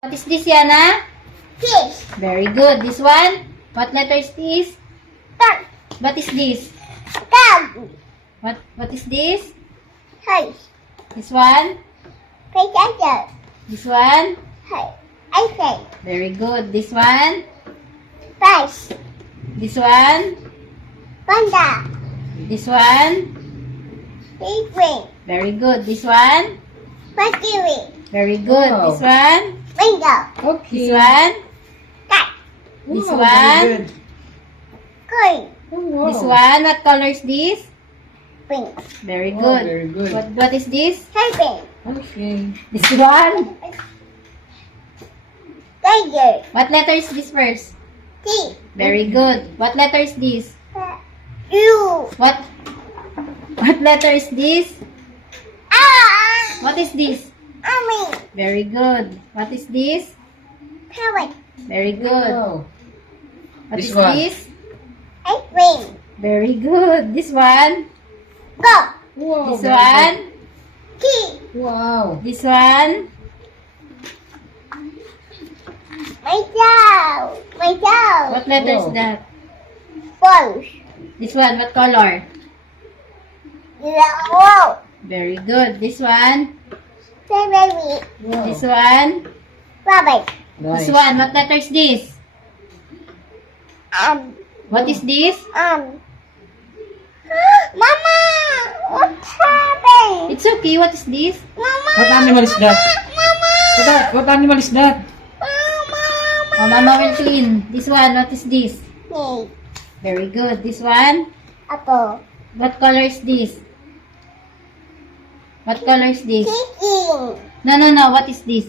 What is this, Yana? Fish. Very good. This one? What letter is this? Duck. What is this? Dog. What is this? Fish. This one? Potato. This one? Fish. Ice. Very good. This one? Fish. This one? Panda. This one? Penguin. Very good. This one? Kiwi. Very good. Wow. This one? Bingo. This Okay. one? Cat. This Wow, one? very good. Green. Oh, wow. This one? What color is this? Pink. Very Wow, good. very good. What is this? Herbie. Okay. This one? Tiger. What letter is this first? T. Very good. What letter is this? U. What letter is this? Ah. What is this? Army. Very good. What is this? Parrot. Very good. Wow. What This is one. this? Ice cream. Very good. This one? Go. Wow. This very one? Key. good. Wow. This one? My dog. My dog. What letter is Wow. that? Balls. This one, what color? Yellow. Very good. This one? Strawberry. Wow. This one? Rabbit. Nice. This one, what letter is this? What is this? Mama, what happened? It's okay. What is this? Mama. What animal is that? Mama. What animal is that? Mama. Oh, Mama will clean. This one, what is this? Hey, Very good. This one? apple. What color is this? What color is this? Chicken. No. What is this?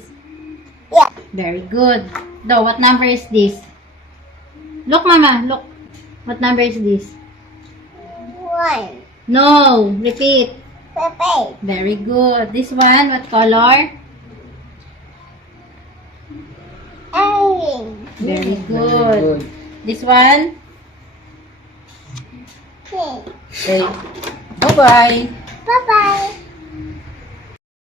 Yeah. Very good. No, what number is this? Look, Mama. Look. What number is this? 1. No. Repeat. Pepe. Very good. This one, what color? Alien. Very Very good. good. This one? Okay. Okay. Bye-bye. Bye-bye.